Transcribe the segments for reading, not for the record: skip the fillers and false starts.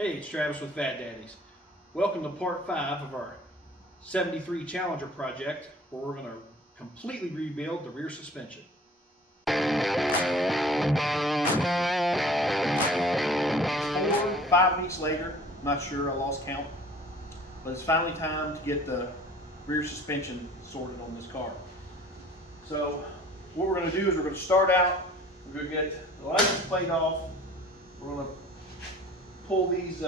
Hey, it's Travis with Fat Daddies. Welcome to part 5 of our 73 Challenger project, where we're going to completely rebuild the rear suspension. 4-5 weeks later, I'm not sure, I lost count, but it's finally time to get the rear suspension sorted on this car. So what we're going to do is we're going to start out, we're going to get the license plate off, we're going to pull these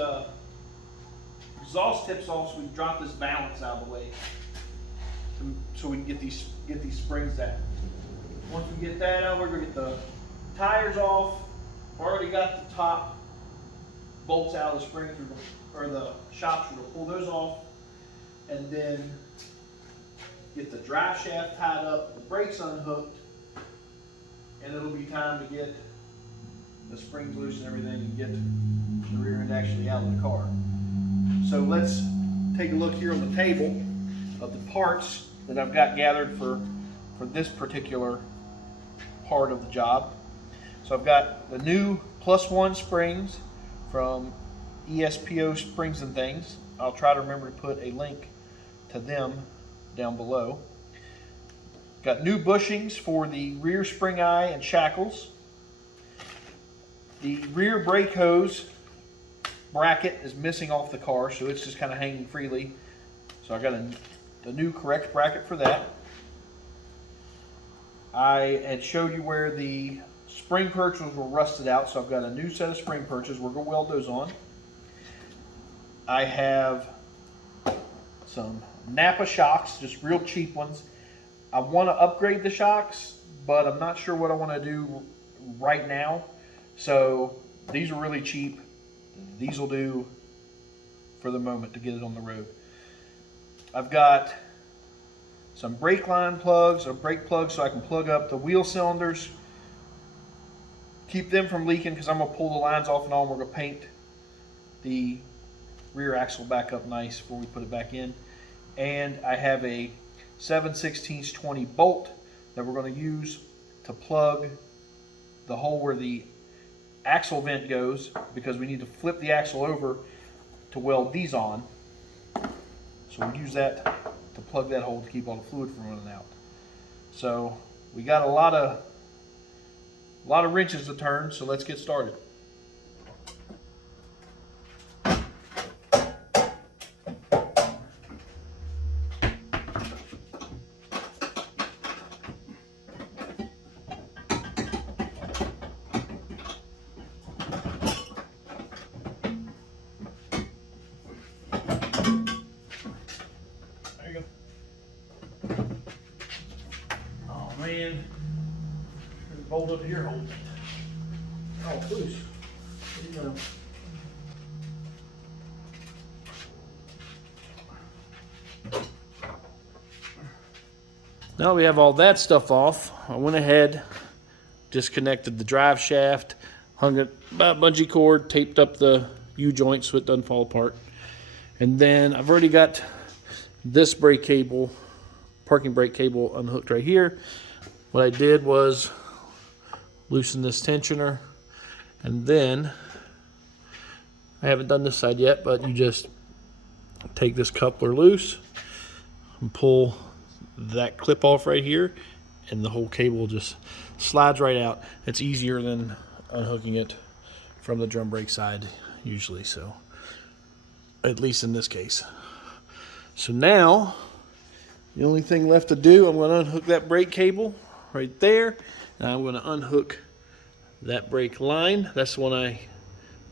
exhaust tips off so we can drop this balance out of the way, so we can get these springs out. Once we get that out, we're going to get the tires off. I've already got the top bolts out of the springs or the shocks. We're going to pull those off, and then get the drive shaft tied up, the brakes unhooked, and it'll be time to get the springs loose and everything and get the rear end actually out of the car. So let's take a look here on the table of the parts that I've got gathered for this particular part of the job. So I've got the new +1 springs from ESPO Springs and Things. I'll try to remember to put a link to them down below. Got new bushings for the rear spring eye and shackles. The rear brake hose bracket is missing off the car, so it's just kind of hanging freely. So I got the new correct bracket for that. I had showed you where the spring perches were rusted out, so I've got a new set of spring perches. We're going to weld those on. I have some Napa shocks, just real cheap ones. I want to upgrade the shocks, but I'm not sure what I want to do right now. So these are really cheap. These will do for the moment to get it on the road. I've got some brake line plugs or brake plugs so I can plug up the wheel cylinders, keep them from leaking, because I'm going to pull the lines off and all. We're going to paint the rear axle back up nice before we put it back in. And I have a 7/16 20 bolt that we're going to use to plug the hole where the axle vent goes, because we need to flip the axle over to weld these on. So we use that to plug that hole to keep all the fluid from running out. So we got a lot of wrenches to turn, so let's get started. Oh man, there's a bolt up here holding it. Oh, loose. There you go. Now we have all that stuff off, I went ahead, disconnected the drive shaft, hung it by a bungee cord, taped up the U-joint so it doesn't fall apart. And then I've already got this brake cable, parking brake cable, unhooked right here. What I did was loosen this tensioner, and then I haven't done this side yet, but you just take this coupler loose and pull that clip off right here, and the whole cable just slides right out. It's easier than unhooking it from the drum brake side usually, so at least in this case. So now the only thing left to do, I'm going to unhook that brake cable right there, and I'm going to unhook that brake line. That's the one I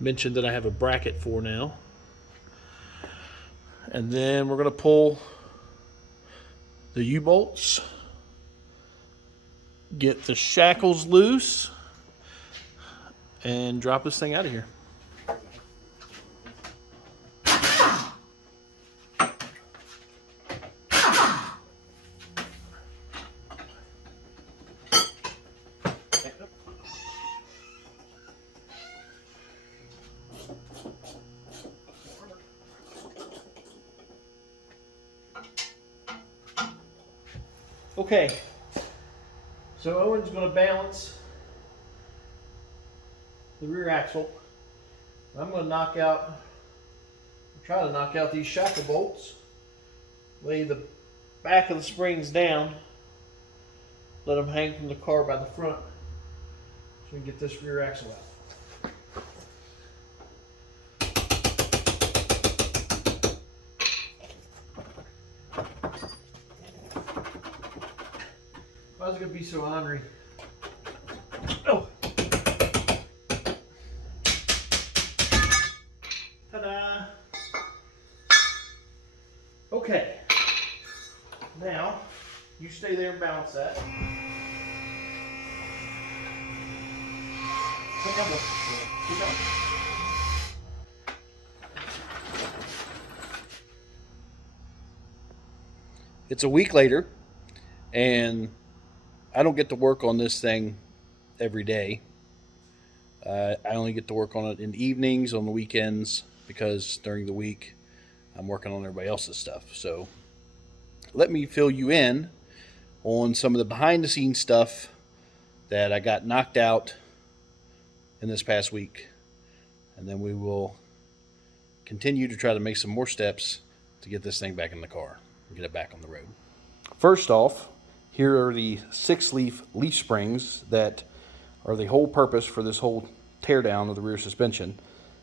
mentioned that I have a bracket for now. And then we're going to pull the U-bolts, get the shackles loose, and drop this thing out of here. Okay, so Owen's going to balance the rear axle. I'm going to knock out try to knock out these shackle bolts. Lay the back of the springs down. Let them hang from the car by the front so we can get this rear axle out. Why is it going to be so ornery? Oh! Ta-da! Okay. Now, you stay there and balance that. Keep going. It's a week later, and I don't get to work on this thing every day. I only get to work on it in evenings, on the weekends, because during the week I'm working on everybody else's stuff. So let me fill you in on some of the behind the scenes stuff that I got knocked out in this past week. And then we will continue to try to make some more steps to get this thing back in the car and get it back on the road. First off, here are the 6-leaf leaf springs that are the whole purpose for this whole teardown of the rear suspension.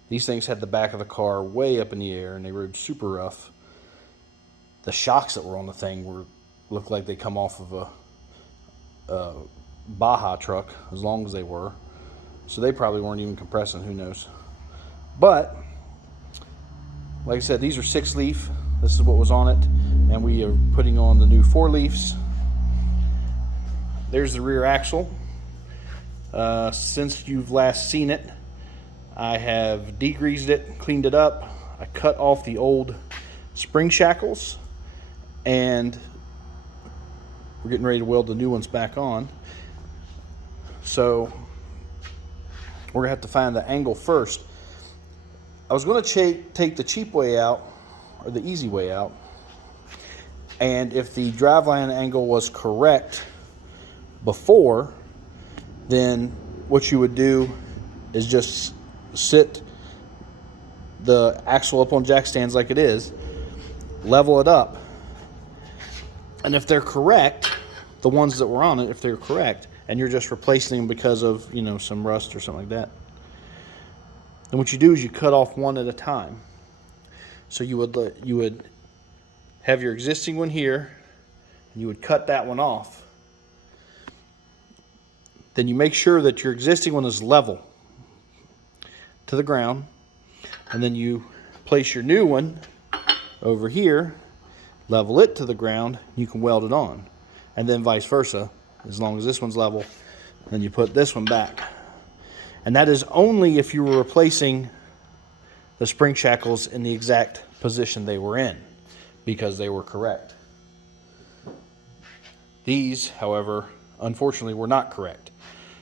These things had the back of the car way up in the air and they rode super rough. The shocks that were on the thing looked like they come off of a Baja truck, as long as they were. So they probably weren't even compressing, who knows. But, like I said, these are 6-leaf. This is what was on it. And we are putting on the new 4-leafs. There's the rear axle. Since you've last seen it, I have degreased it, cleaned it up. I cut off the old spring shackles, and we're getting ready to weld the new ones back on. So we're gonna have to find the angle first. I was gonna take the cheap way out, or the easy way out, and if the driveline angle was correct before, then what you would do is just sit the axle up on jack stands like it is, level it up, and if they're correct, the ones that were on it, if they're correct, and you're just replacing them because of, you know, some rust or something like that, then what you do is you cut off one at a time. So you would have your existing one here, and you would cut that one off. Then you make sure that your existing one is level to the ground, and then you place your new one over here, level it to the ground, you can weld it on, and then vice versa. As long as this one's level, then you put this one back. And that is only if you were replacing the spring shackles in the exact position they were in, because they were correct. These, however, unfortunately were not correct.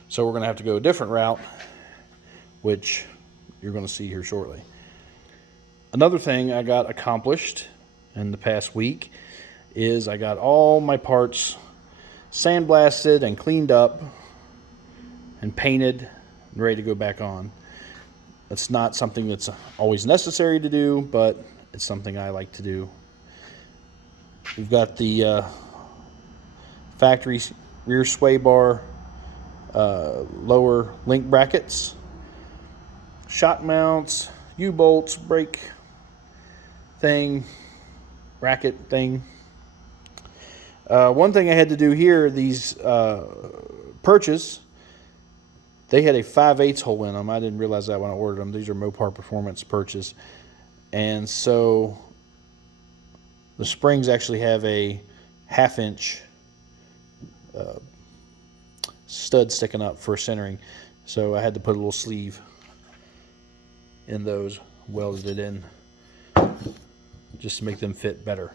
So we're going to have to go a different route, which you're going to see here shortly. Another thing I got accomplished in the past week is I got all my parts sandblasted and cleaned up and painted and ready to go back on. That's not something that's always necessary to do, but it's something I like to do. We've got the factory rear sway bar lower link brackets, shock mounts, U-bolts, brake thing, bracket thing. One thing I had to do here, these perches, they had a 5/8 hole in them. I didn't realize that when I ordered them. These are Mopar Performance perches. And so the springs actually have a 1/2 inch stud sticking up for centering. So I had to put a little sleeve in those, welded it in just to make them fit better.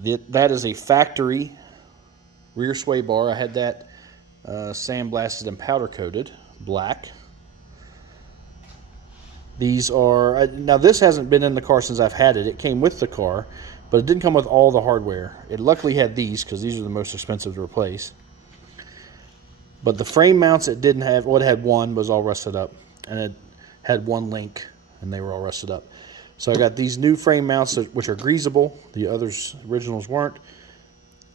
That is a factory rear sway bar. I had that sandblasted and powder coated black. These are, now this hasn't been in the car since I've had it. It came with the car, but it didn't come with all the hardware. It luckily had these because these are the most expensive to replace. But the frame mounts it didn't have, well, it had one, was all rusted up, and it had one link and they were all rusted up. So I got these new frame mounts, which are greasable. The others, originals, weren't.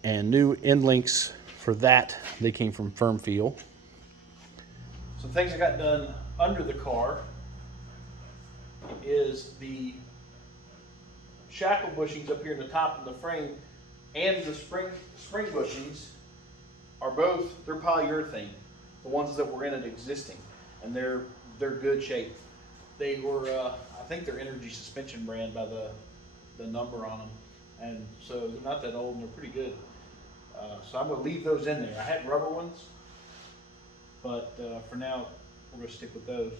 And new end links for that. They came from Firm Feel. Some things I got done under the car is the shackle bushings up here in the top of the frame and the spring bushings are both, they're polyurethane. The ones that were in it existing, and they're good shape. They were, I think they're Energy Suspension brand by the number on them, and so they're not that old and they're pretty good. So I'm going to leave those in there. I had rubber ones, but for now we're going to stick with those.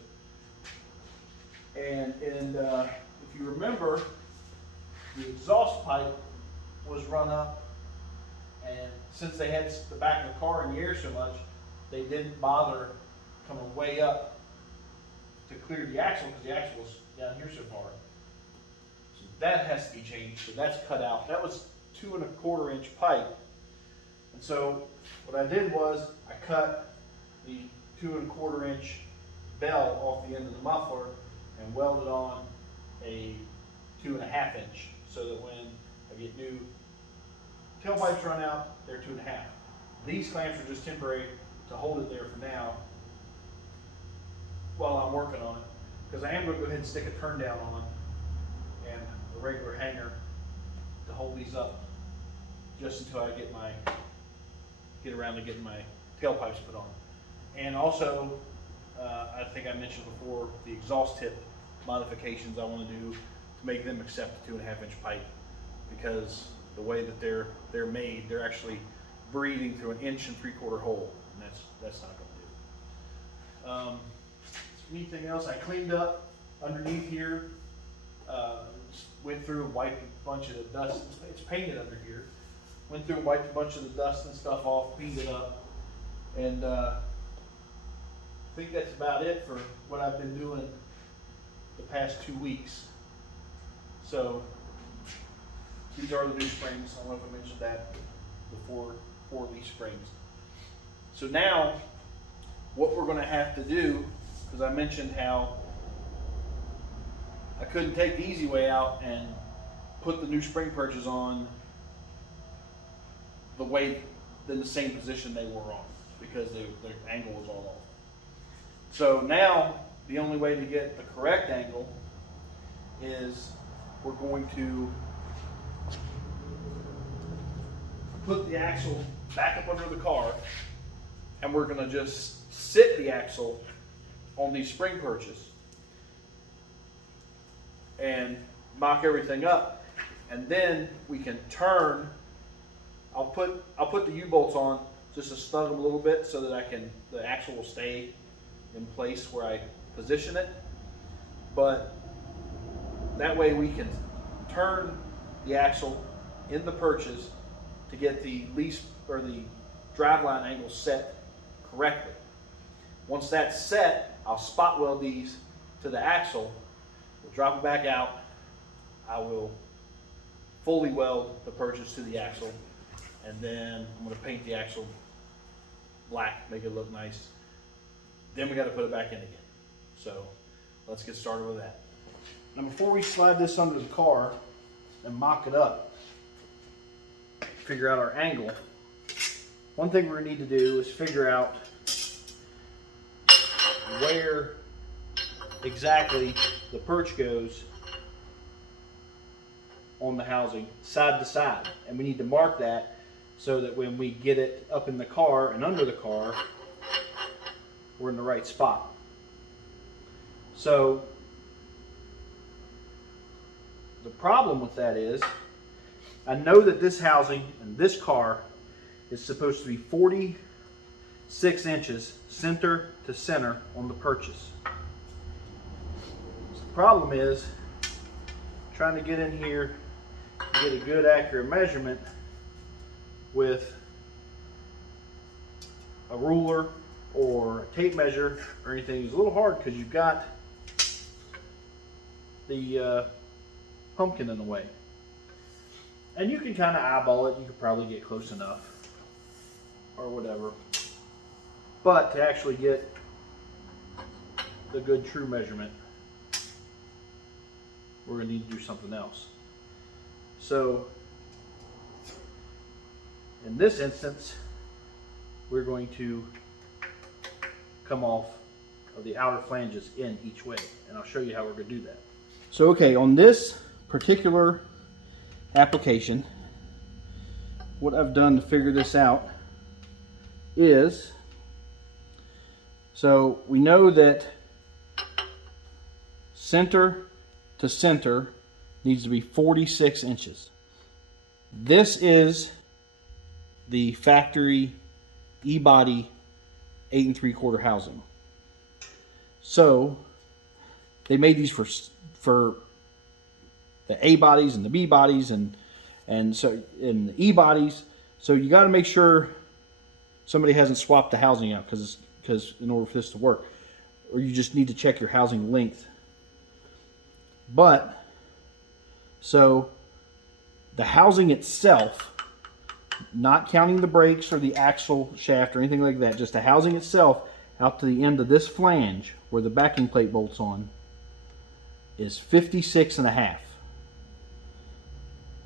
And if you remember, the exhaust pipe was run up, and since they had the back of the car in the air so much, they didn't bother coming way up to clear the axle because the axle was down here so far. So that has to be changed. So that's cut out. That was 2 1/4 inch pipe. And so what I did was I cut the 2 1/4 inch bell off the end of the muffler and welded on a 2 1/2 inch so that when I get new tailpipes run out, they're 2 1/2. These clamps are just temporary to hold it there for now while I'm working on it, because I am going to go ahead and stick a turn down on and a regular hanger to hold these up just until I get around to getting my tailpipes put on. And also, I think I mentioned before, the exhaust tip modifications I want to do to make them accept the 2 1/2 inch pipe, because the way that they're made, they're actually breathing through an 1 3/4 hole, and that's not going to do. Anything else? I cleaned up underneath here. Went through and wiped a bunch of the dust. It's painted under here. Went through and wiped a bunch of the dust and stuff off, cleaned it up, and I think that's about it for what I've been doing the past 2 weeks. So these are the new springs. I don't know if I mentioned that before, 4 leaf springs. So now what we're going to have to do, because I mentioned how I couldn't take the easy way out and put the new spring perches on the way in the same position they were on, because their angle was all off. So now the only way to get the correct angle is we're going to put the axle back up under the car, and we're going to just sit the axle on these spring perches and mock everything up, and then we can turn. I'll put the U-bolts on just to snug them a little bit so that the axle will stay in place where I position it, but that way we can turn the axle in the perches to get the driveline angle set correctly. Once that's set, I'll spot weld these to the axle. We'll drop it back out. I will fully weld the perches to the axle, and then I'm going to paint the axle black, make it look nice. Then we got to put it back in again. So let's get started with that. Now before we slide this under the car and mock it up, figure out our angle, one thing we're going to need to do is figure out where exactly the perch goes on the housing, side to side, and we need to mark that so that when we get it up in the car and under the car, we're in the right spot. So the problem with that is, I know that this housing and this car is supposed to be 46 inches center to center on the perches. So the problem is trying to get in here and get a good accurate measurement with a ruler or a tape measure or anything is a little hard, because you've got the pumpkin in the way. And you can kind of eyeball it. You could probably get close enough or whatever. But to actually get the good true measurement, we're we're going to need to do something else. So in this instance, we're going to come off of the outer flanges in each way, and I'll show you how we're going to do that. So okay, on this particular application, what I've done to figure this out is, so we know that center to center needs to be 46 inches. This is the factory E-body 8 3/4 housing. So they made these for the A bodies and the B bodies and so in the E bodies. So you got to make sure somebody hasn't swapped the housing out, because in order for this to work, or you just need to check your housing length. But so the housing itself, not counting the brakes or the axle shaft or anything like that, just the housing itself out to the end of this flange where the backing plate bolts on, is 56.5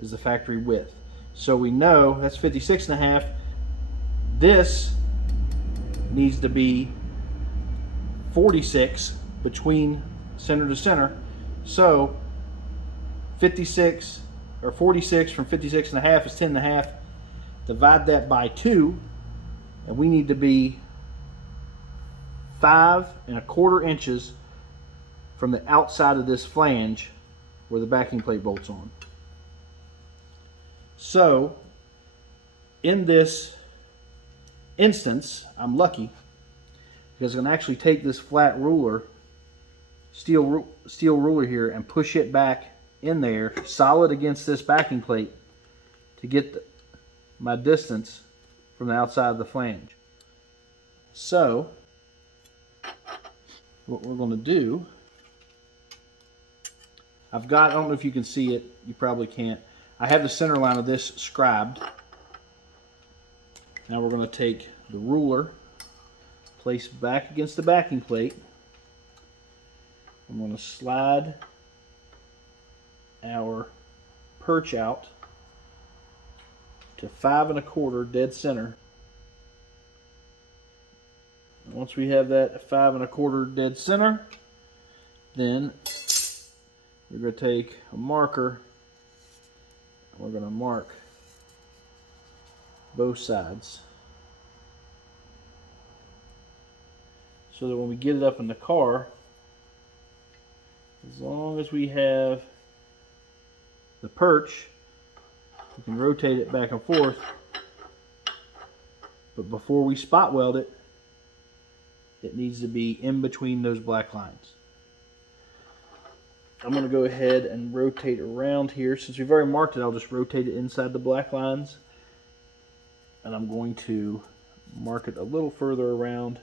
is the factory width. So we know that's 56.5. This needs to be 46 between center to center. So 56 or 46 from 56.5 is 10.5. Divide that by 2, and we need to be 5 1/4 inches from the outside of this flange where the backing plate bolts on. So in this instance, I'm lucky because I can actually take this flat ruler, steel ruler here, and push it back in there solid against this backing plate to get my distance from the outside of the flange. So what we're going to do, I don't know if you can see it, you probably can't. I have the center line of this scribed. Now we're going to take the ruler, place back against the backing plate. I'm going to slide our perch out to 5 1/4 dead center. And once we have that 5 1/4 dead center, then we're going to take a marker and we're going to mark both sides so that when we get it up in the car, as long as we have the perch, we can rotate it back and forth, but before we spot weld it, it needs to be in between those black lines. I'm going to go ahead and rotate around here. Since we've already marked it, I'll just rotate it inside the black lines, and I'm going to mark it a little further around,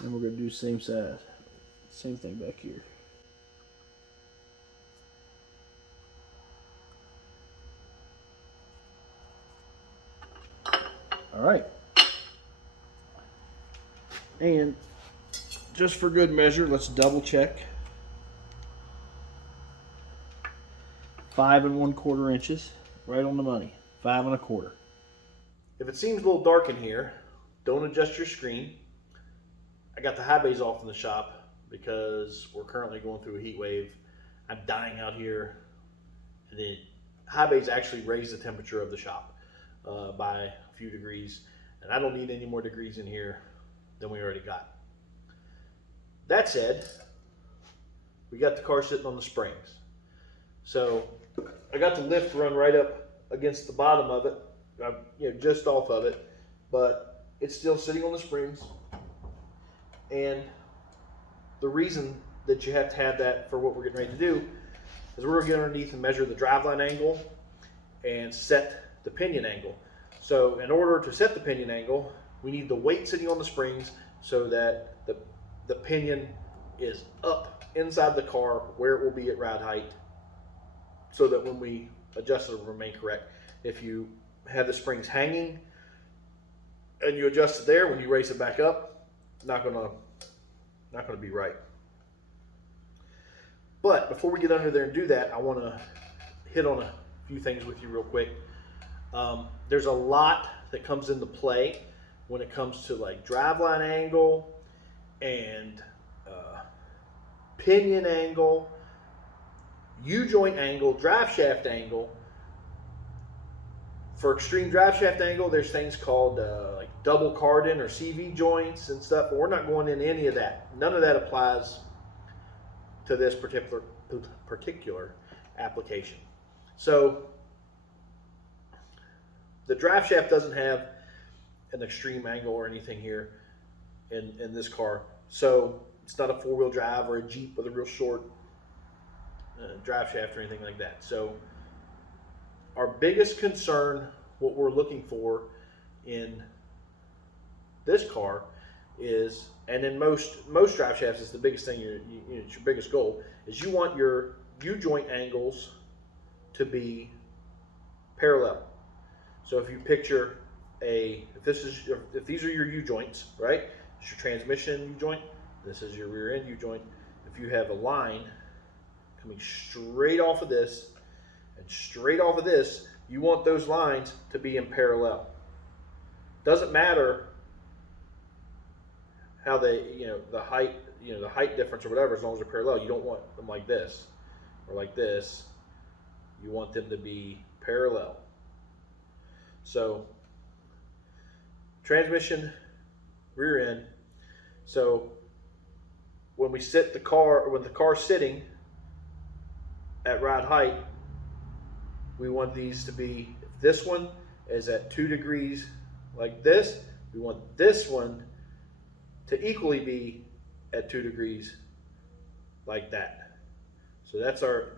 and we're going to do same thing back here. All right, and just for good measure, let's double check. 5 1/4 inches, right on the money. 5 1/4. If it seems a little dark in here, don't adjust your screen. I got the high bays off in the shop because we're currently going through a heat wave. I'm dying out here. And the high bays actually raise the temperature of the shop by a few degrees, and I don't need any more degrees in here than we already got. That said, we got the car sitting on the springs. So I got the lift run right up against the bottom of it, just off of it, but it's still sitting on the springs. And the reason that you have to have that for what we're getting ready to do is we're going to get underneath and measure the driveline angle and set the pinion angle. So in order to set the pinion angle, we need the weight sitting on the springs so that the pinion is up inside the car where it will be at ride height, so that when we adjust it, it will remain correct. If you have the springs hanging and you adjust it there, when you raise it back up, not gonna be right. But before we get under there and do that, I want to hit on a few things with you real quick. There's a lot that comes into play when it comes to like driveline angle and pinion angle, U-joint angle, drive shaft angle. For extreme drive shaft angle, there's things called like double cardan or CV joints and stuff, but we're not going into any of that. None of that applies to this particular application. So the drive shaft doesn't have an extreme angle or anything here in this car. So it's not a four-wheel drive or a Jeep with a real short drive shaft or anything like that. So our biggest concern, what we're looking for in this car is, and in most drive shafts, is the biggest thing, it's your biggest goal, is you want your U-joint angles to be parallel. So if you picture if these are your U-joints, right? It's your transmission U-joint. This is your rear end U-joint. If you have a line coming straight off of this and straight off of this, you want those lines to be in parallel. Doesn't matter how they, the height difference or whatever, as long as they're parallel. You don't want them like this or like this. You want them to be parallel. So transmission, rear end. So when we sit the car, when the car's sitting at ride height, we want these to be, if this one is at 2 degrees like this, we want this one to equally be at 2 degrees like that. So that's our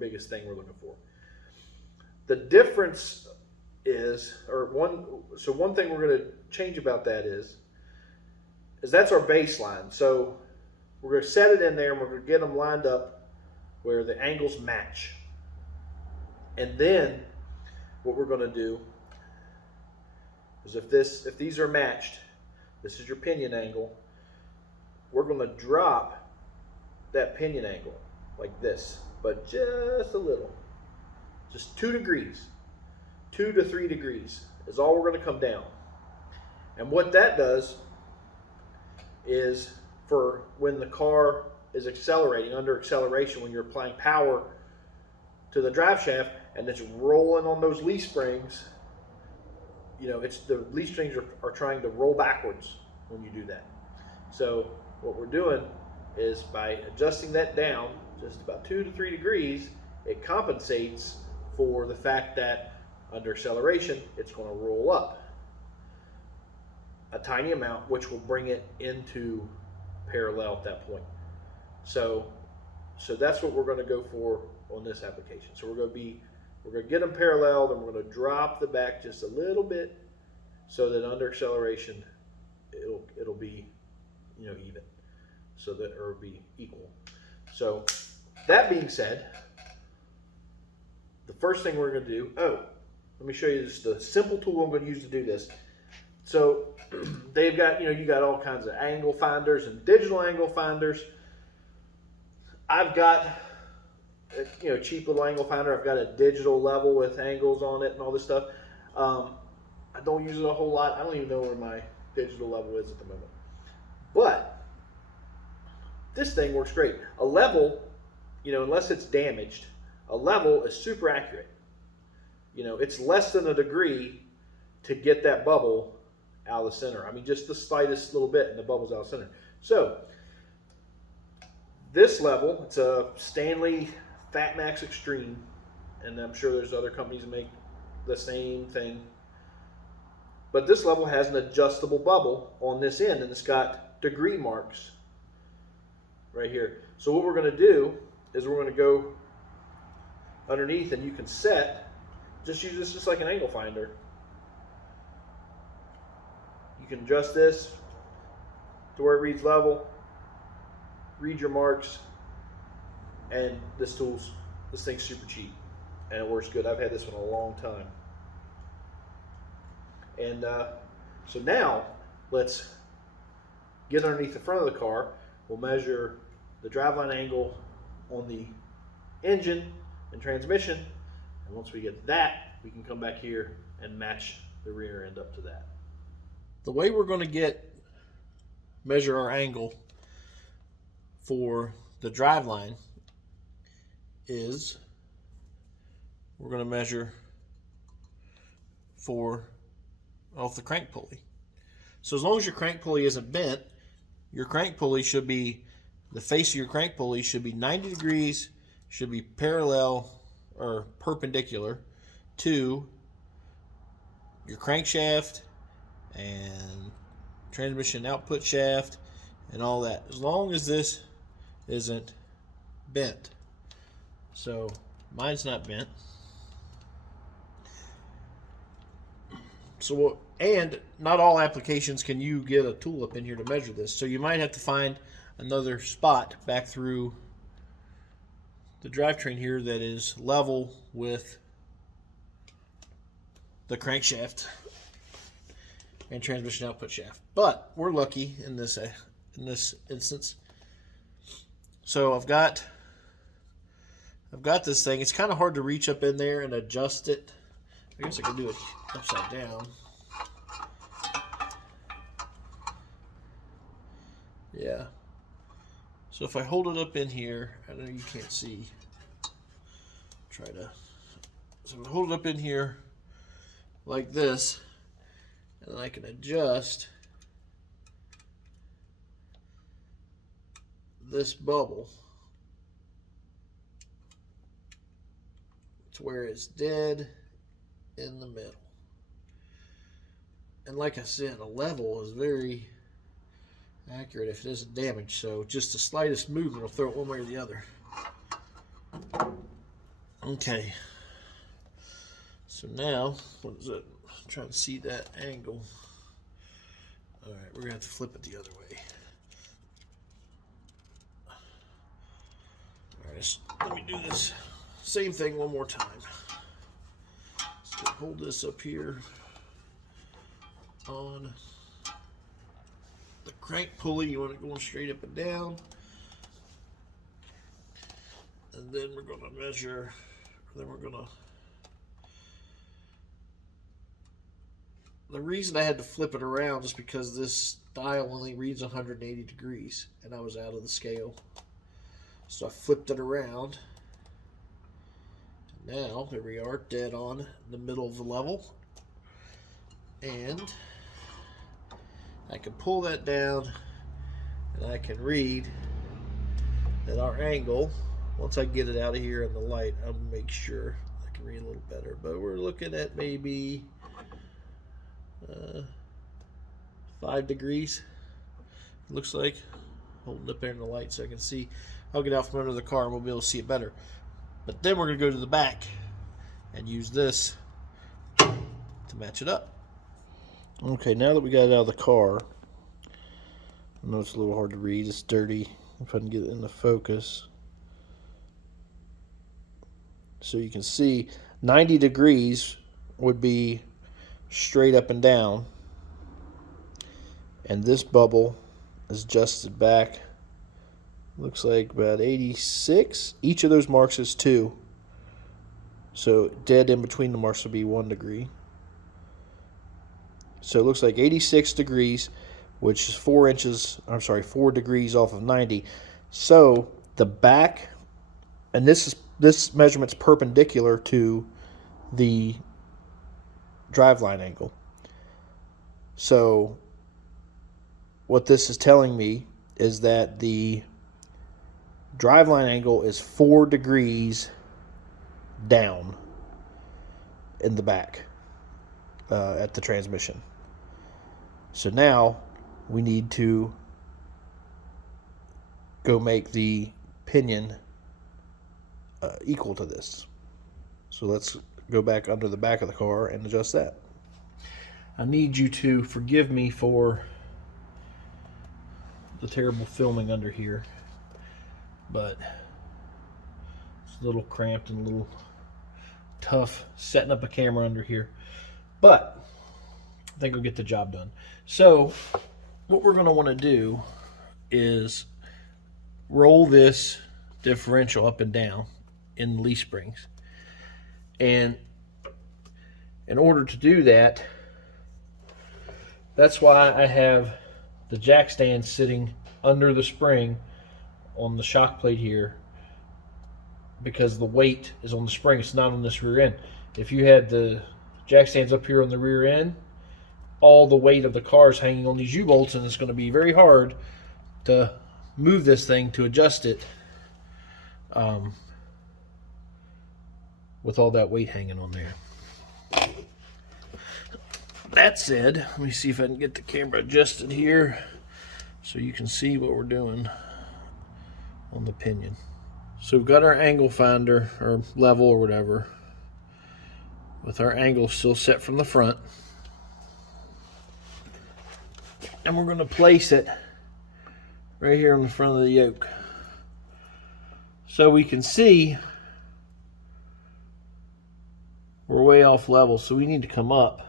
biggest thing we're looking for. The difference is, one thing we're going to change about that is that's our baseline. So we're going to set it in there and we're going to get them lined up where the angles match. And then what we're going to do is if these are matched, this is your pinion angle, we're going to drop that pinion angle like this, but just a little. Just 2 degrees. 2 to 3 degrees is all we're going to come down. And what that does is, for when the car is accelerating, under acceleration, when you're applying power to the drive shaft and it's rolling on those leaf springs, the leaf springs are trying to roll backwards when you do that. So what we're doing is, by adjusting that down just about 2 to 3 degrees, it compensates for the fact that under acceleration it's going to roll up a tiny amount, which will bring it into parallel at that point. So that's what we're going to go for on this application. So we're going to get them parallel, then we're going to drop the back just a little bit so that under acceleration it'll be even, so that it'll be equal. So that being said, the first thing we're going to do, let me show you just the simple tool I'm going to use to do this. So they've got, you got all kinds of angle finders and digital angle finders. I've got a cheap little angle finder. I've got a digital level with angles on it and all this stuff. I don't use it a whole lot. I don't even know where my digital level is at the moment. But this thing works great. A level, unless it's damaged, a level is super accurate. It's less than a degree to get that bubble out of the center. I mean, just the slightest little bit and the bubble's out of the center. So this level, it's a Stanley FatMax Extreme, and I'm sure there's other companies that make the same thing. But this level has an adjustable bubble on this end, and it's got degree marks right here. So what we're going to do is we're going to go underneath, and you can just use this just like an angle finder. You can adjust this to where it reads level, read your marks, and this thing's super cheap and it works good. I've had this one a long time. And so now let's get underneath the front of the car, we'll measure the driveline angle on the engine and transmission, and once we get that, we can come back here and match the rear end up to that. The way we're going to measure our angle for the driveline is we're going to measure off the crank pulley. So as long as your crank pulley isn't bent, your crank pulley should be, the face of your crank pulley should be 90 degrees, should be parallel or perpendicular to your crankshaft and transmission output shaft and all that, as long as this isn't bent. So mine's not bent. So, and not all applications can you get a tool up in here to measure this. So you might have to find another spot back through the drivetrain here that is level with the crankshaft and transmission output shaft. But we're lucky in this instance. So I've got this thing. It's kind of hard to reach up in there and adjust it. I guess I can do it upside down. Yeah. So if I hold it up in here, I know you can't see. So I hold it up in here like this, and then I can adjust this bubble to where it's dead in the middle. And like I said, a level is very accurate if it isn't damaged, so just the slightest movement will throw it one way or the other. Okay, so now what is it? I'm trying to see that angle. All right, we're gonna have to flip it the other way. All right, let me do this same thing one more time. So hold this up here on the crank pulley. You want it going straight up and down, and then we're going to measure. Then we're going to. The reason I had to flip it around is because this dial only reads 180 degrees, and I was out of the scale, so I flipped it around. And now here we are, dead on in the middle of the level, and I can pull that down, and I can read that our angle, once I get it out of here in the light, I'll make sure I can read a little better. But we're looking at maybe 5 degrees, looks like. Holding up there in the light so I can see. I'll get out from under the car and we'll be able to see it better. But then we're going to go to the back and use this to match it up. Okay, now that we got it out of the car, I know it's a little hard to read, it's dirty, if I can get it into focus. So you can see 90 degrees would be straight up and down, and this bubble is adjusted back, looks like about 86. Each of those marks is 2, so dead in between the marks will be 1 degree. So it looks like 86 degrees, which is 4 degrees off of 90. So the back, and this measurement's perpendicular to the driveline angle. So what this is telling me is that the driveline angle is 4 degrees down in the back at the transmission. So now we need to go make the pinion equal to this. So let's go back under the back of the car and adjust that. I need you to forgive me for the terrible filming under here, but it's a little cramped and a little tough setting up a camera under here, but I think we'll get the job done. So what we're going to want to do is roll this differential up and down in the leaf springs. And in order to do that, that's why I have the jack stand sitting under the spring on the shock plate here, because the weight is on the spring, it's not on this rear end. If you had the jack stands up here on the rear end, all the weight of the car is hanging on these U-bolts, and it's going to be very hard to move this thing to adjust it with all that weight hanging on there. That said, let me see if I can get the camera adjusted here so you can see what we're doing on the pinion. So we've got our angle finder, or level or whatever, with our angle still set from the front. And we're going to place it right here on the front of the yoke. So we can see we're way off level, so we need to come up.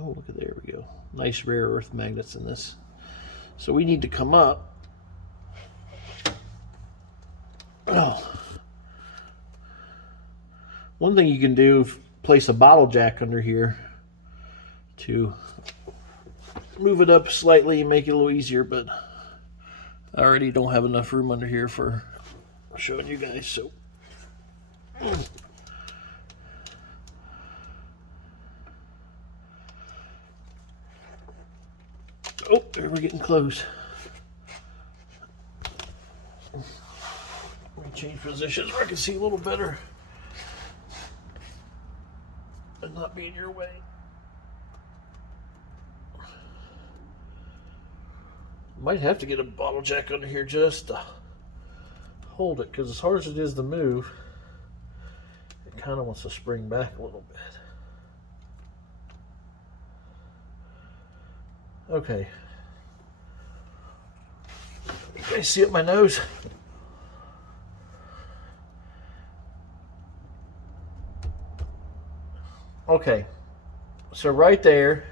Oh, look at there we go. Nice rare earth magnets in this. So we need to come up. Oh. One thing you can do is place a bottle jack under here to move it up slightly and make it a little easier, but I already don't have enough room under here for showing you guys, so oh, there, we're getting close. Let me change positions where I can see a little better and not be in your way. Might have to get a bottle jack under here just to hold it, because as hard as it is to move, it kind of wants to spring back a little bit. Okay. You guys see up my nose? Okay. So right there,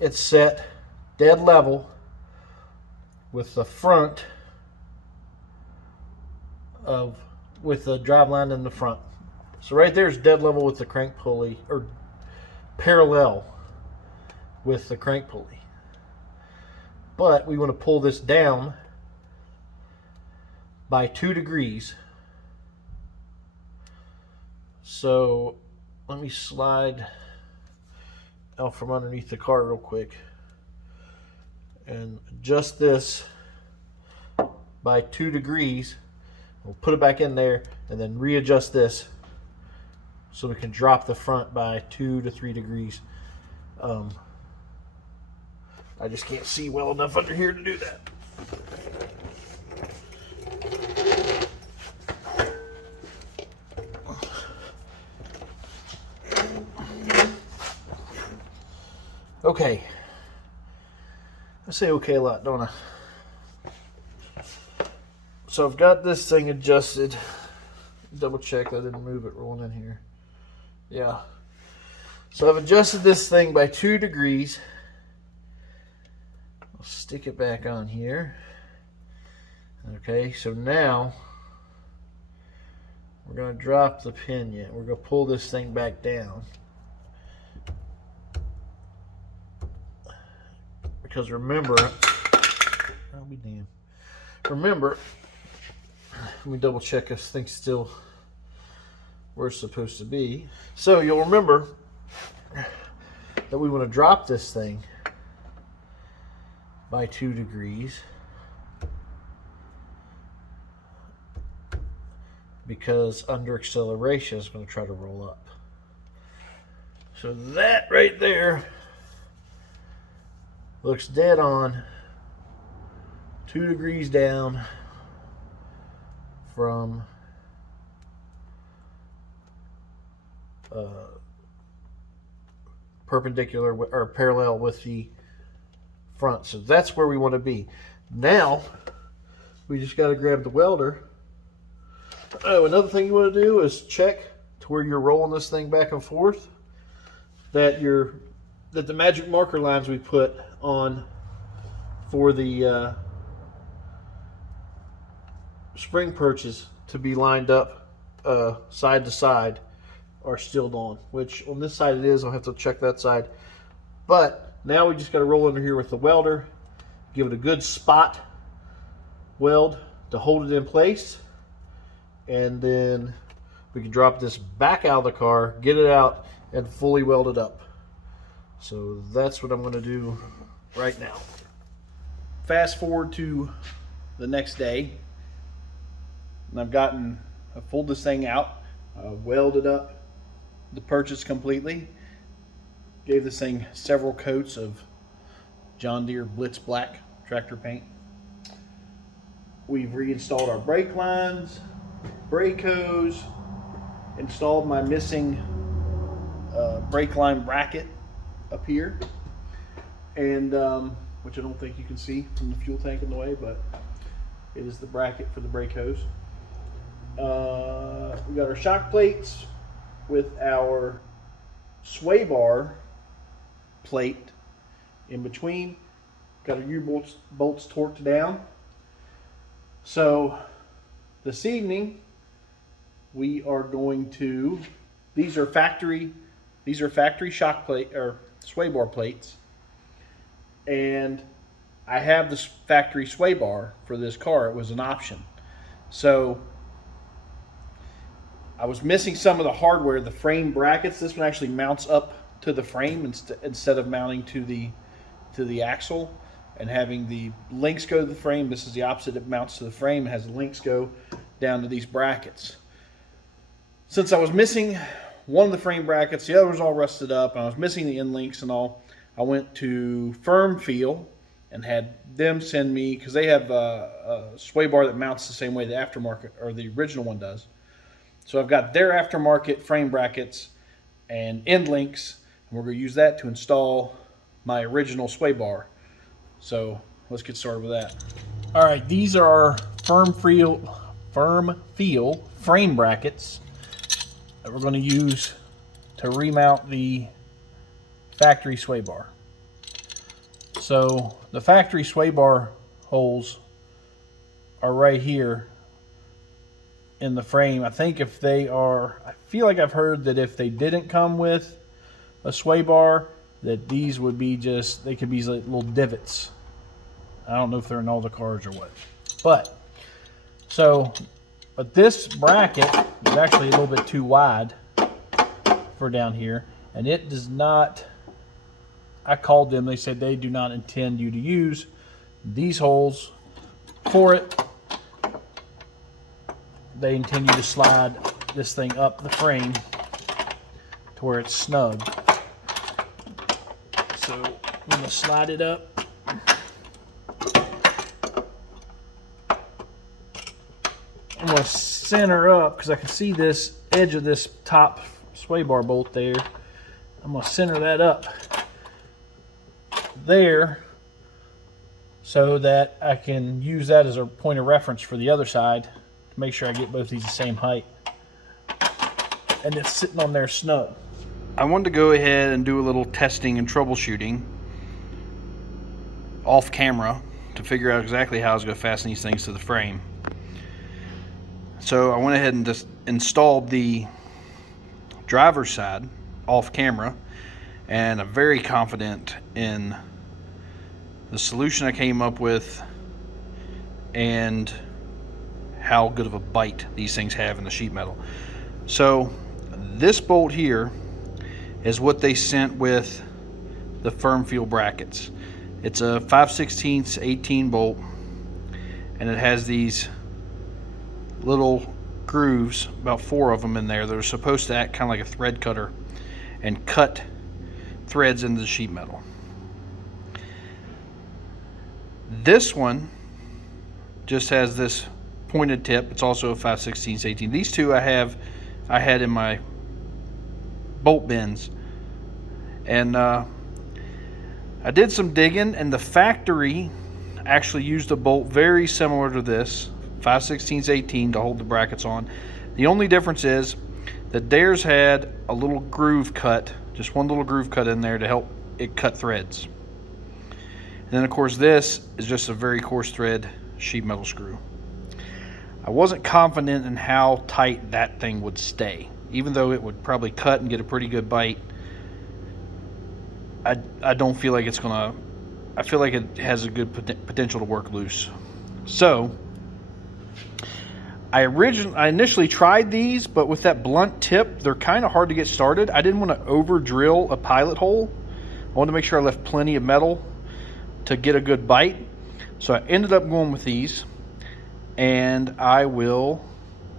it's set dead level with the front with the drive line in the front. So right there is dead level with the crank pulley, or parallel with the crank pulley. But we want to pull this down by 2 degrees. So let me slide out from underneath the car real quick and adjust this by 2 degrees. We'll put it back in there and then readjust this so we can drop the front by 2 to 3 degrees. I just can't see well enough under here to do that. Okay. I say okay a lot, don't I? So I've got this thing adjusted. Double check that I didn't move it rolling in here. Yeah. So I've adjusted this thing by 2 degrees. I'll stick it back on here. Okay, so now we're going to drop the pinion. We're going to pull this thing back down. Because remember, I'll be damned. Remember, let me double check this thing's still where it's supposed to be. So you'll remember that we want to drop this thing by 2 degrees because under acceleration is going to try to roll up. So that right there looks dead on 2 degrees down from perpendicular or parallel with the front. So that's where we want to be. Now we just got to grab the welder. Oh, another thing you want to do is check to where you're rolling this thing back and forth. that the magic marker lines we put on for the spring perches to be lined up side to side are still on, which on this side it is. I'll have to check that side. But now we just got to roll under here with the welder, give it a good spot weld to hold it in place, and then we can drop this back out of the car, get it out, and fully weld it up. So that's what I'm going to do right now. Fast forward to the next day, and I've pulled this thing out, welded up the purchase completely, gave this thing several coats of John Deere Blitz Black tractor paint. We've reinstalled our brake lines, brake hose, installed my missing brake line bracket up here, and which I don't think you can see from the fuel tank in the way, but it is the bracket for the brake hose. We got our shock plates with our sway bar plate in between. Got our U-bolts torqued down. So this evening we are going to, these are factory shock plate or sway bar plates, and I have this factory sway bar for this car. It was an option. So I was missing some of the hardware, the frame brackets. This one actually mounts up to the frame instead of mounting to the axle and having the links go to the frame. This is the opposite. It mounts to the frame and has the links go down to these brackets. Since I was missing one of the frame brackets, the other was all rusted up, and I was missing the end links and all, I went to Firm Feel and had them send me, because they have a sway bar that mounts the same way the aftermarket or the original one does. So I've got their aftermarket frame brackets and end links, and we're going to use that to install my original sway bar. So let's get started with that. All right, these are our Firm Feel frame brackets that we're going to use to remount the factory sway bar. So the factory sway bar holes are right here in the frame. I think if they are, I feel like I've heard that if they didn't come with a sway bar, that these would be just, they could be like little divots. I don't know if they're in all the cars or what. But this bracket is actually a little bit too wide for down here, and it does not, I called them, they said they do not intend you to use these holes for it. They intend you to slide this thing up the frame to where it's snug. So I'm going to slide it up. I'm going to center up because I can see this edge of this top sway bar bolt there. I'm going to center that up there so that I can use that as a point of reference for the other side to make sure I get both these the same height. And it's sitting on there snug. I wanted to go ahead and do a little testing and troubleshooting off camera to figure out exactly how I was going to fasten these things to the frame. So I went ahead and just installed the driver's side off camera, and I'm very confident in the solution I came up with and how good of a bite these things have in the sheet metal. So this bolt here is what they sent with the Firm Feel brackets. It's a 5/16 18 bolt, and it has these little grooves, about 4 of them in there, that are supposed to act kind of like a thread cutter and cut threads into the sheet metal. This one just has this pointed tip. It's also a 5/16 18. These two I had in my bolt bins, and I did some digging, and the factory actually used a bolt very similar to this 5/16 18 to hold the brackets on. The only difference is that theirs had a little groove cut Just one little groove cut in there to help it cut threads. And then of course this is just a very coarse thread sheet metal screw. I wasn't confident in how tight that thing would stay. Even though it would probably cut and get a pretty good bite, I don't feel like it's gonna, I feel like it has a good potential to work loose. So I initially tried these, but with that blunt tip, they're kind of hard to get started. I didn't want to over drill a pilot hole. I wanted to make sure I left plenty of metal to get a good bite. So I ended up going with these, and I will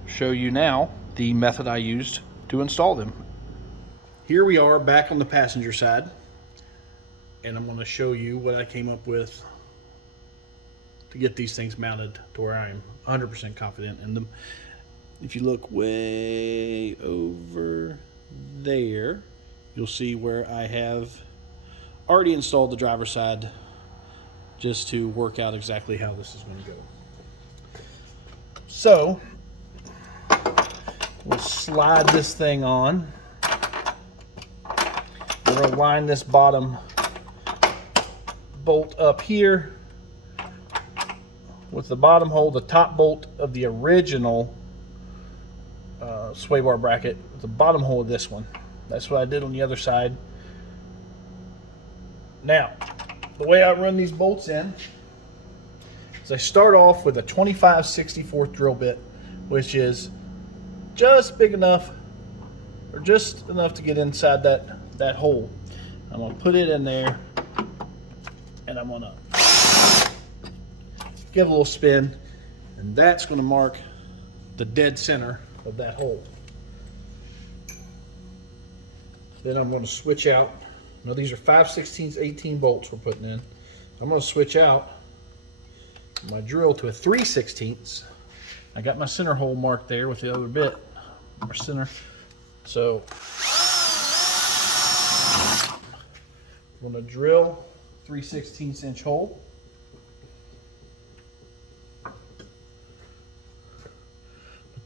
show you now the method I used to install them. Here we are back on the passenger side, and I'm going to show you what I came up with to get these things mounted to where I'm 100% confident in them. If you look way over there, you'll see where I have already installed the driver's side just to work out exactly how this is going to go. So we'll slide this thing on. We're going to line this bottom bolt up here with the bottom hole, the top bolt of the original sway bar bracket, with the bottom hole of this one. That's what I did on the other side. Now, the way I run these bolts in is I start off with a 25/64 drill bit, which is just big enough, or just enough to get inside that hole. I'm going to put it in there, and I'm going to give a little spin, and that's going to mark the dead center of that hole. Then I'm going to switch out. Now these are 5/16 18 bolts we're putting in. I'm going to switch out my drill to a 3/16. I got my center hole marked there with the other bit, our center. So I'm going to drill 3/16 inch hole.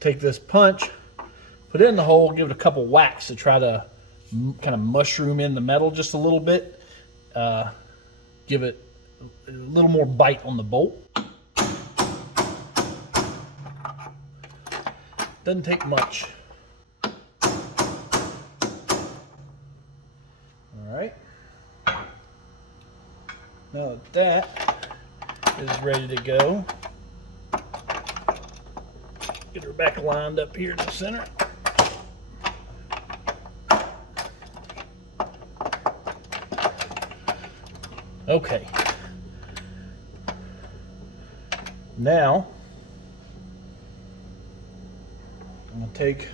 Take this punch, put it in the hole, give it a couple whacks to try to kind of mushroom in the metal just a little bit. Give it a little more bite on the bolt. Doesn't take much. All right. Now that is ready to go, get her back lined up here in the center. Okay. Now, I'm going to take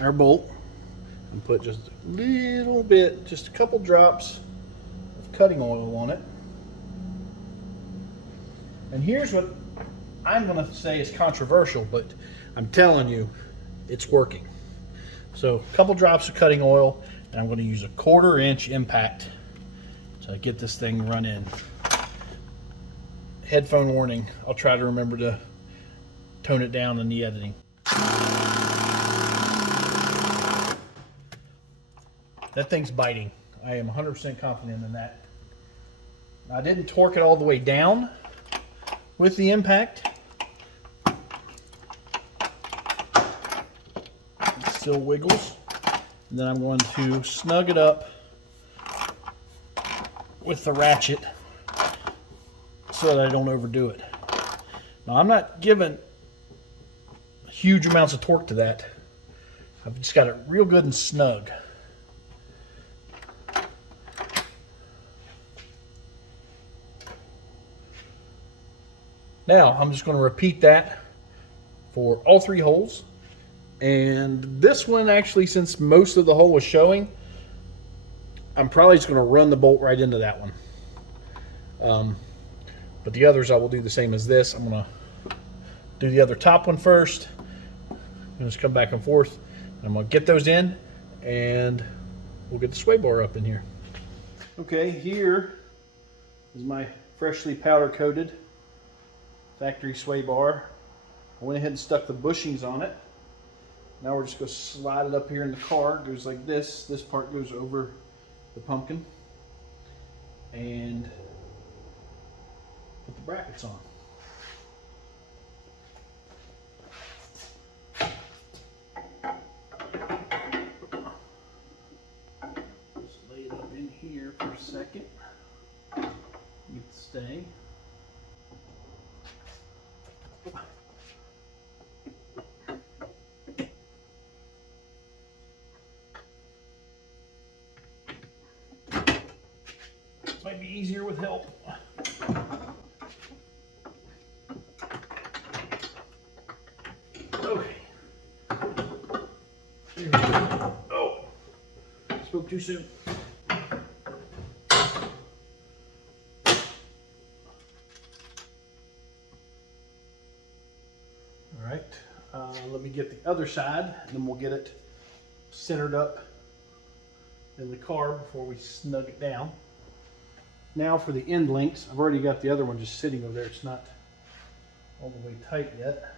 our bolt and put just a little bit, just a couple drops of cutting oil on it. And here's what I'm going to say is controversial, but I'm telling you, it's working. So a couple drops of cutting oil, and I'm going to use a 1/4 inch impact to get this thing run in. Headphone warning, I'll try to remember to tone it down in the editing. That thing's biting. I am 100% confident in that. I didn't torque it all the way down with the impact. It still wiggles. And then I'm going to snug it up with the ratchet so that I don't overdo it. Now I'm not giving huge amounts of torque to that. I've just got it real good and snug. Now I'm just going to repeat that for all 3 holes. And this one actually, since most of the hole was showing, I'm probably just going to run the bolt right into that one. But the others I will do the same as this. I'm going to do the other top one first. And just come back and forth. I'm going to get those in, and we'll get the sway bar up in here. Okay, here is my freshly powder coated factory sway bar. I went ahead and stuck the bushings on it. Now we're just going to slide it up here in the car. It goes like this. This part goes over the pumpkin. And put the brackets on. Just lay it up in here for a second. Get it to stay. This might be easier with help. Okay. There we go. Oh, spoke too soon. All right, let me get the other side, and then we'll get it centered up in the car before we snug it down. Now for the end links, I've already got the other one just sitting over there. It's not all the way tight yet,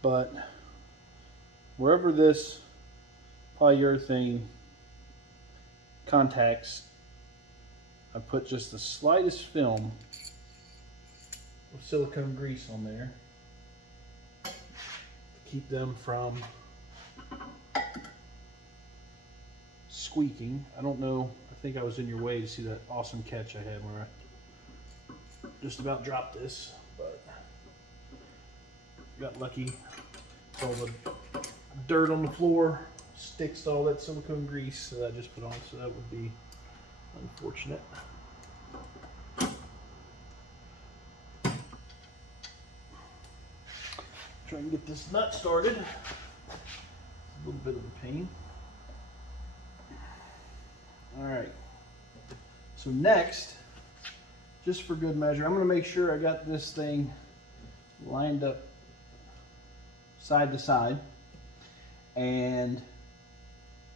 but wherever this polyurethane contacts, I put just the slightest film of silicone grease on there to keep them from squeaking. I don't know, I think I was in your way to see that awesome catch I had where I just about dropped this, but got lucky. All the dirt on the floor sticks to all that silicone grease that I just put on, so that would be unfortunate. Try and get this nut started. A little bit of a pain. All right. So next, just for good measure, I'm going to make sure I got this thing lined up side to side, and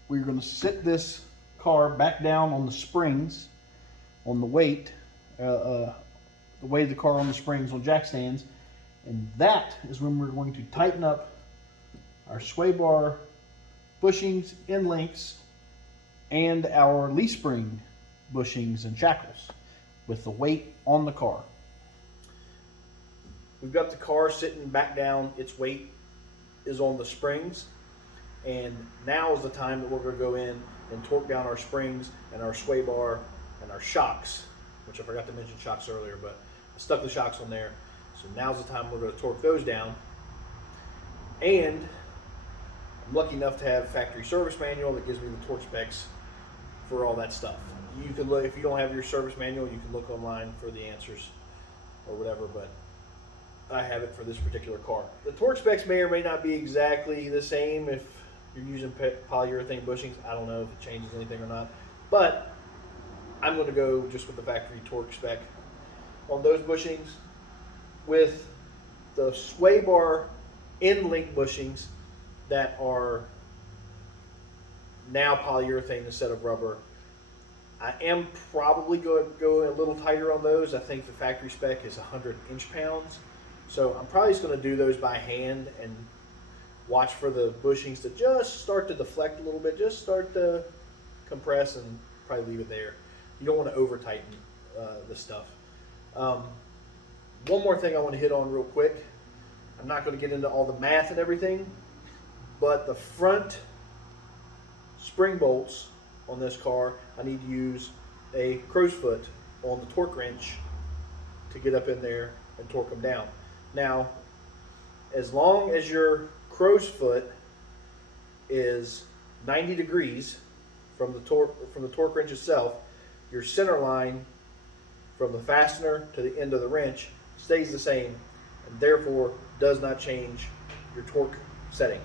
we're going to sit this car back down on the springs, on the weight, the weight of the car on the springs on jack stands, and that is when we're going to tighten up our sway bar bushings, end links, and our leaf spring bushings and shackles with the weight on the car. We've got the car sitting back down, its weight is on the springs, and now is the time that we're going to go in and torque down our springs and our sway bar and our shocks, which I forgot to mention shocks earlier, but I stuck the shocks on there. So now's the time we're going to torque those down. And I'm lucky enough to have a factory service manual that gives me the torque specs for all that stuff. You can look, if you don't have your service manual, you can look online for the answers or whatever, but I have it for this particular car. The torque specs may or may not be exactly the same if you're using polyurethane bushings. I don't know if it changes anything or not, but I'm going to go just with the factory torque spec on those bushings. With the sway bar end link bushings that are now polyurethane instead of rubber, I am probably going to go a little tighter on those. I think the factory spec is 100 inch-pounds. So I'm probably just going to do those by hand and watch for the bushings to just start to deflect a little bit, just start to compress, and probably leave it there. You don't want to over tighten the stuff. One more thing I want to hit on real quick. I'm not going to get into all the math and everything, but the front spring bolts on this car, I need to use a crow's foot on the torque wrench to get up in there and torque them down. Now, as long as your crow's foot is 90 degrees from the torque wrench itself, your center line from the fastener to the end of the wrench stays the same, and therefore does not change your torque setting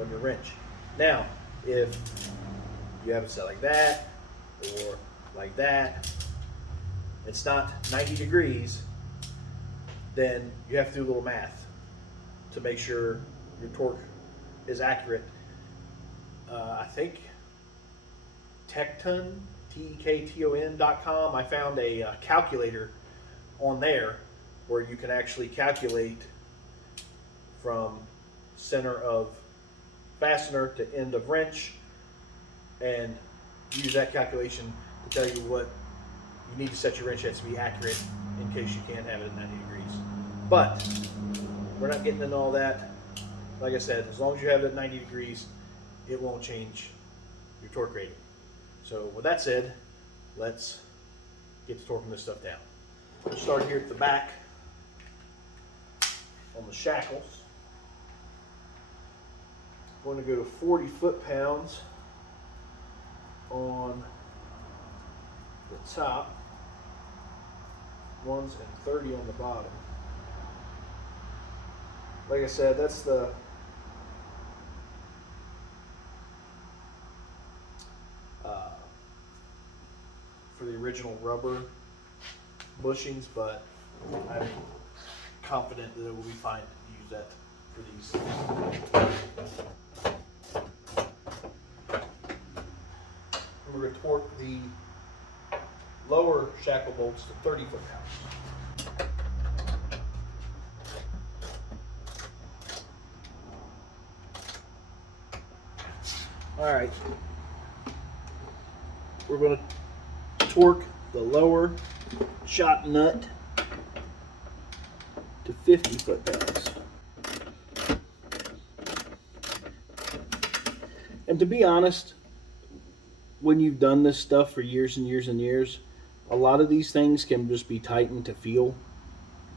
on your wrench. Now, if you have it set like that or like that, it's not 90 degrees, then you have to do a little math to make sure your torque is accurate. I think Tekton, Tekton.com, I found a calculator on there where you can actually calculate from center of fastener to end of wrench and use that calculation to tell you what you need to set your wrench at to be accurate in case you can't have it at 90 degrees. But we're not getting into all that. Like I said, as long as you have it at 90 degrees, it won't change your torque rating. So with that said, let's get to torquing this stuff down. We'll start here at the back on the shackles. I'm going to go to 40 foot-pounds on the top, ones and 30 on the bottom. Like I said, that's the for the original rubber bushings, but I'm confident that it will be fine to use that for these. We're going to torque the lower shackle bolts to 30 foot-pounds. All right, we're going to torque the lower shot nut to 50 foot-pounds. And to be honest, when you've done this stuff for years and years and years, a lot of these things can just be tightened to feel.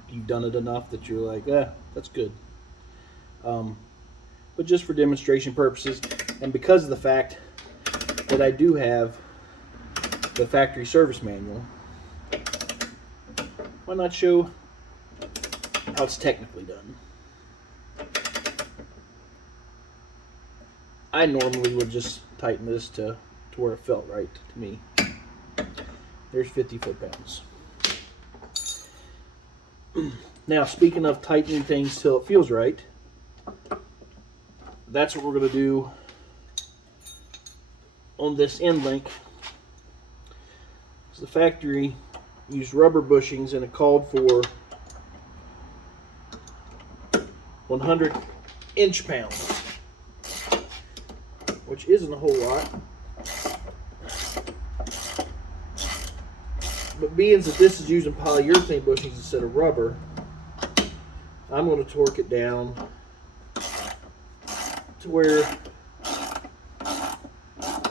You've done it enough that you're like, that's good. But just for demonstration purposes, and because of the fact that I do have the factory service manual, why not show how it's technically done? I normally would just tighten this to where it felt right to me. There's 50 foot-pounds. Now, speaking of tightening things till it feels right, that's what we're going to do on this end link. So the factory used rubber bushings and it called for 100 inch-pounds, which isn't a whole lot. But being that this is using polyurethane bushings instead of rubber, I'm going to torque it down to where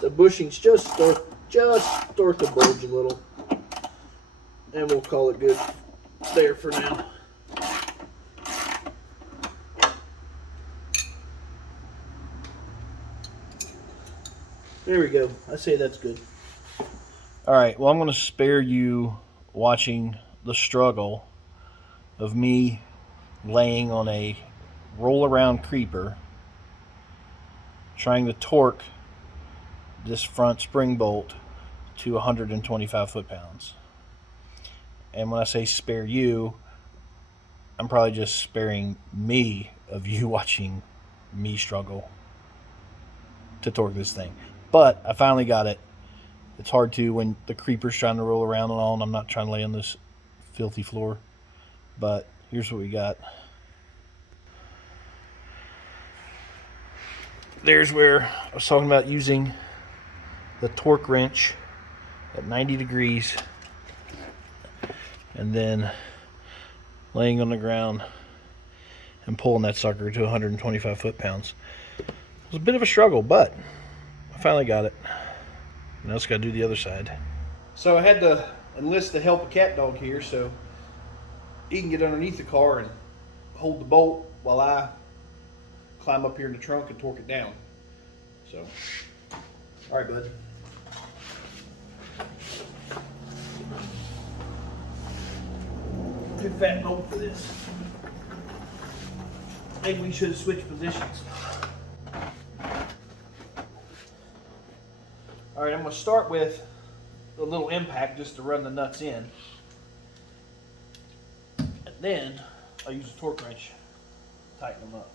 the bushings just start to bulge a little, and we'll call it good there for now. There we go. I say that's good. All right, well, I'm going to spare you watching the struggle of me laying on a roll-around creeper trying to torque this front spring bolt to 125 foot-pounds. And when I say spare you, I'm probably just sparing me of you watching me struggle to torque this thing. But I finally got it. It's hard to when the creeper's trying to roll around and all, and I'm not trying to lay on this filthy floor. But here's what we got. There's where I was talking about using the torque wrench at 90 degrees and then laying on the ground and pulling that sucker to 125 foot-pounds. It was a bit of a struggle, but I finally got it. Now it's got to do the other side. So I had to enlist the help of Cat Dog here so he can get underneath the car and hold the bolt while I climb up here in the trunk and torque it down. So, all right, bud. Too fat bolt for this. Maybe we should have switched positions. All right, I'm going to start with a little impact just to run the nuts in. And then I'll use a torque wrench to tighten them up.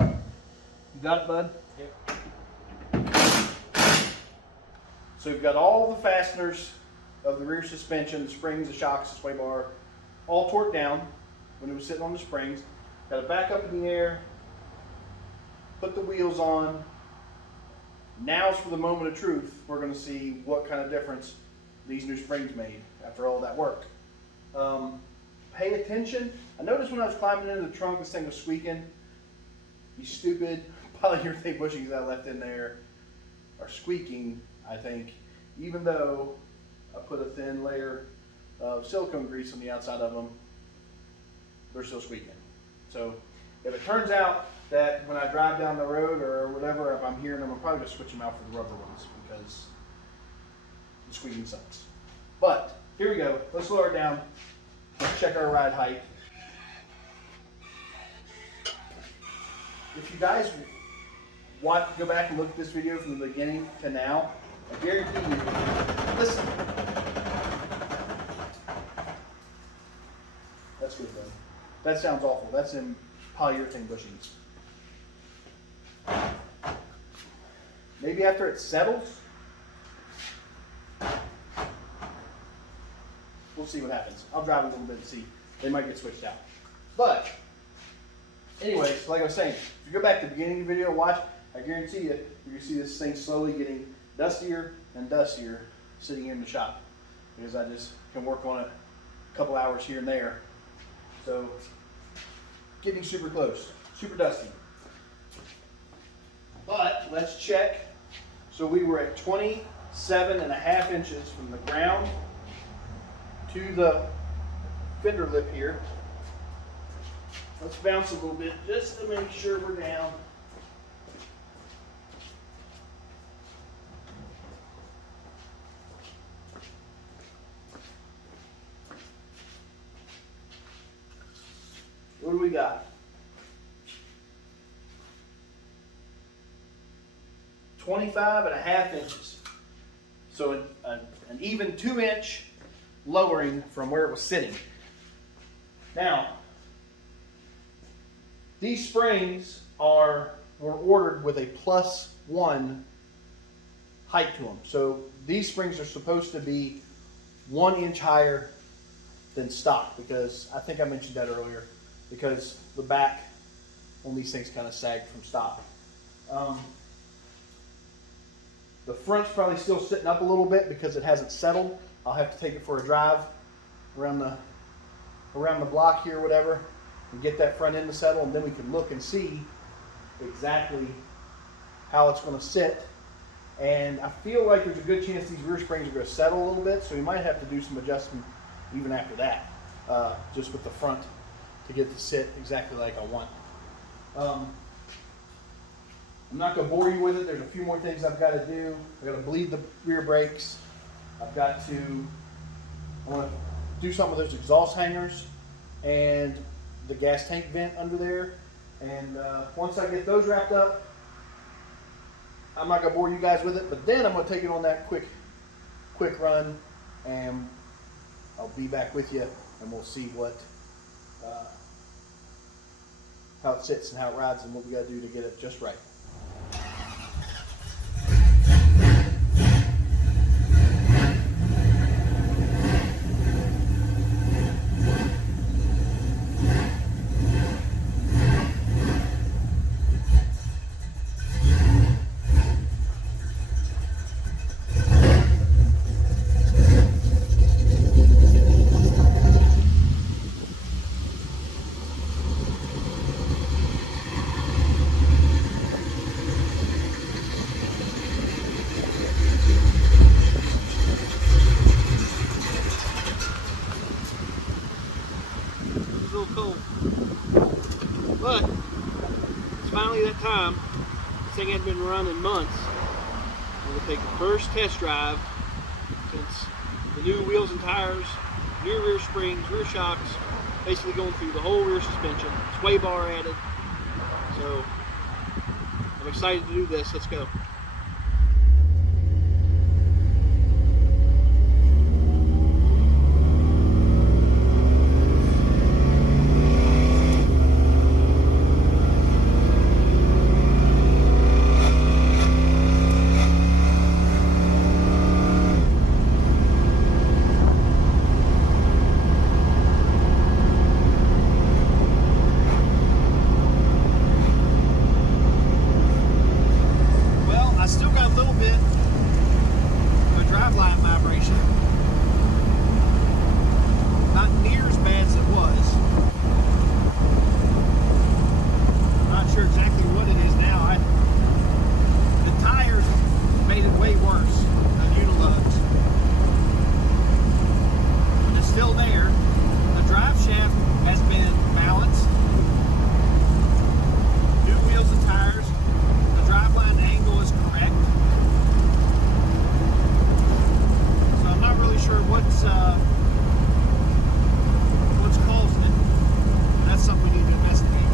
You got it, bud? Yep. So we've got all the fasteners of the rear suspension, the springs, the shocks, the sway bar, all torqued down when it was sitting on the springs. Got it back up in the air, put the wheels on. Now's for the moment of truth. We're going to see what kind of difference these new springs made after all that work. Pay attention. I noticed when I was climbing into the trunk, this thing was squeaking. These stupid polyurethane bushings I left in there are squeaking, I think, even though I put a thin layer of silicone grease on the outside of them, they're still squeaking. So if it turns out that when I drive down the road or whatever, if I'm hearing them, I'm probably going to switch them out for the rubber ones because the squeaking sucks. But here we go. Let's lower it down. Let's check our ride height. If you guys want to go back and look at this video from the beginning to now, I guarantee you, listen. That's good though. That sounds awful. That's in polyurethane bushings. Maybe after it settles, we'll see what happens. I'll drive a little bit and see. They might get switched out. But anyways, like I was saying, if you go back to the beginning of the video and watch, I guarantee you, you see this thing slowly getting dustier and dustier sitting in the shop because I just can work on it a couple hours here and there. So getting super close, super dusty. But let's check. So we were at 27.5 inches from the ground to the fender lip here. Let's bounce a little bit just to make sure we're down. What do we got? 25.5 inches. So an even 2-inch lowering from where it was sitting. Now, these springs were ordered with a +1 height to them. So these springs are supposed to be 1 inch higher than stock because I think I mentioned that earlier because the back on these things kind of sagged from stock. The front's probably still sitting up a little bit because it hasn't settled. I'll have to take it for a drive around the block here or whatever and get that front end to settle, and then we can look and see exactly how it's going to sit. And I feel like there's a good chance these rear springs are going to settle a little bit, so we might have to do some adjustment even after that, just with the front to get it to sit exactly like I want. I'm not going to bore you with it. There's a few more things I've got to do. I've got to bleed the rear brakes. I want to do something with those exhaust hangers and the gas tank vent under there. And once I get those wrapped up, I'm not going to bore you guys with it, but then I'm going to take it on that quick run, and I'll be back with you, and we'll see how it sits and how it rides and what we got to do to get it just right. But it's finally that time. This thing hadn't been running months. I'm going to take the first test drive since the new wheels and tires, new rear springs, rear shocks, basically going through the whole rear suspension. Sway bar added. So I'm excited to do this. Let's go. what's causing it. That's something we need to investigate.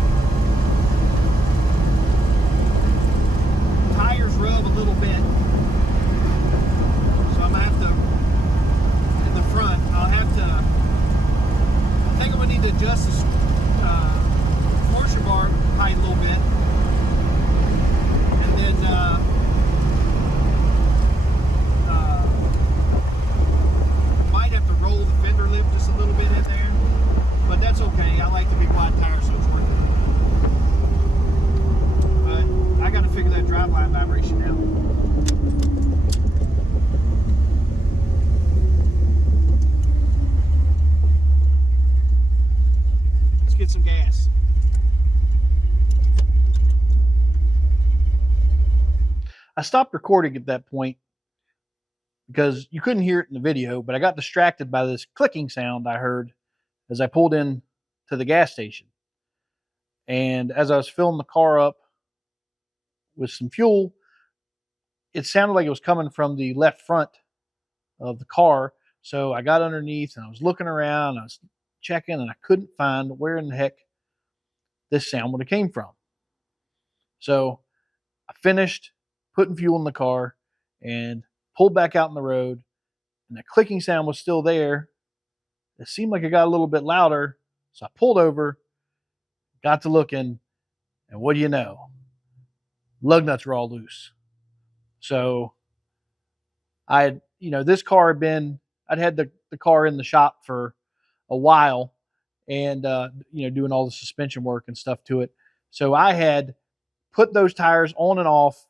Tires rub a little bit, so I'm gonna have to, in the front, I think I'm gonna need to adjust this washer bar height a little bit, and then might have to roll the fender lip just a little bit in there, but that's okay. I like to be wide tires, so it's worth it. But I got to figure that driveline vibration out. Let's get some gas. I stopped recording at that point because you couldn't hear it in the video, but I got distracted by this clicking sound I heard as I pulled in to the gas station. And as I was filling the car up with some fuel, it sounded like it was coming from the left front of the car. So I got underneath and I was looking around, I was checking, and I couldn't find where in the heck this sound would have came from. So I finished putting fuel in the car and pulled back out in the road, and that clicking sound was still there. It seemed like it got a little bit louder, so I pulled over, got to looking, and what do you know? Lug nuts were all loose. So I had, this car had been, I'd had the car in the shop for a while, and doing all the suspension work and stuff to it. So I had put those tires on and off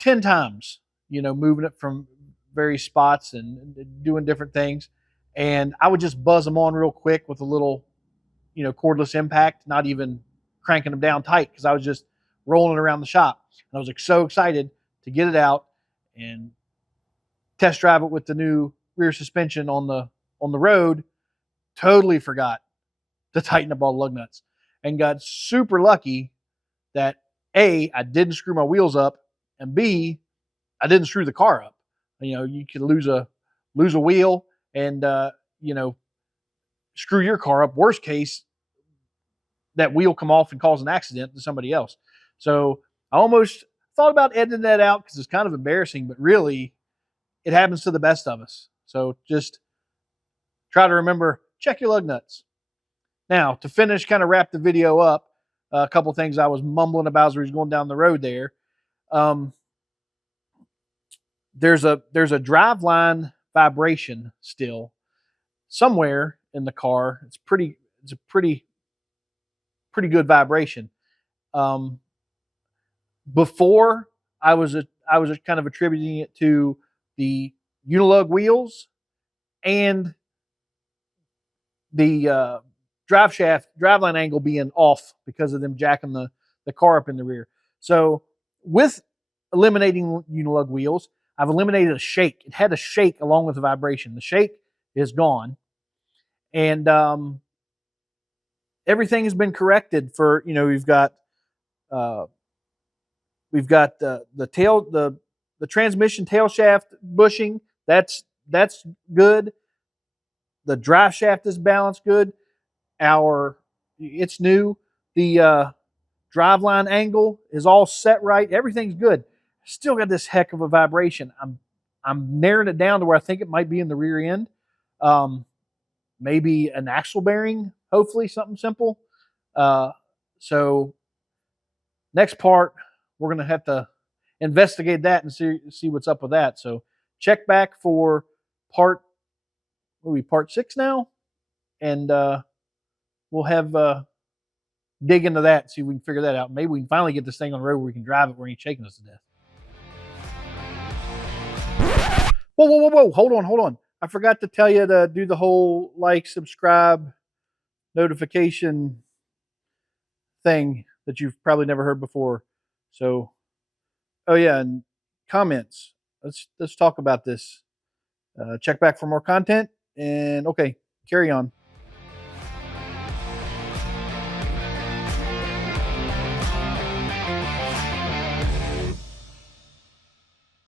10 times, moving it from various spots and doing different things. And I would just buzz them on real quick with a little, cordless impact, not even cranking them down tight, because I was just rolling it around the shop. And I was like so excited to get it out and test drive it with the new rear suspension on the road. Totally forgot to tighten up all the lug nuts, and got super lucky that A, I didn't screw my wheels up, and B, I didn't screw the car up. You could lose a wheel and screw your car up. Worst case, that wheel come off and cause an accident to somebody else. So I almost thought about editing that out because it's kind of embarrassing, but really, it happens to the best of us. So just try to remember, check your lug nuts. Now, to finish, kind of wrap the video up, a couple things I was mumbling about as we was going down the road there. There's a driveline vibration still somewhere in the car. It's a pretty good vibration. Before I was kind of attributing it to the Unilug wheels and the driveline angle being off because of them jacking the car up in the rear. So with eliminating Unilug wheels, I've eliminated a shake. It had a shake along with the vibration. The shake is gone. And everything has been corrected for, we've got the transmission tail shaft bushing. That's good. The drive shaft is balanced good. It's new. The driveline angle is all set right. Everything's good. Still got this heck of a vibration. I'm narrowing it down to where I think it might be in the rear end. Maybe an axle bearing, hopefully something simple. So next part, we're going to have to investigate that and see what's up with that. So check back for part 6 now, and we'll have dig into that, see if we can figure that out. Maybe we can finally get this thing on the road where we can drive it where it ain't shaking us to death. Whoa. Hold on. I forgot to tell you to do the whole like, subscribe, notification thing that you've probably never heard before. So, oh yeah, and comments. Let's talk about this. Check back for more content, and okay, carry on.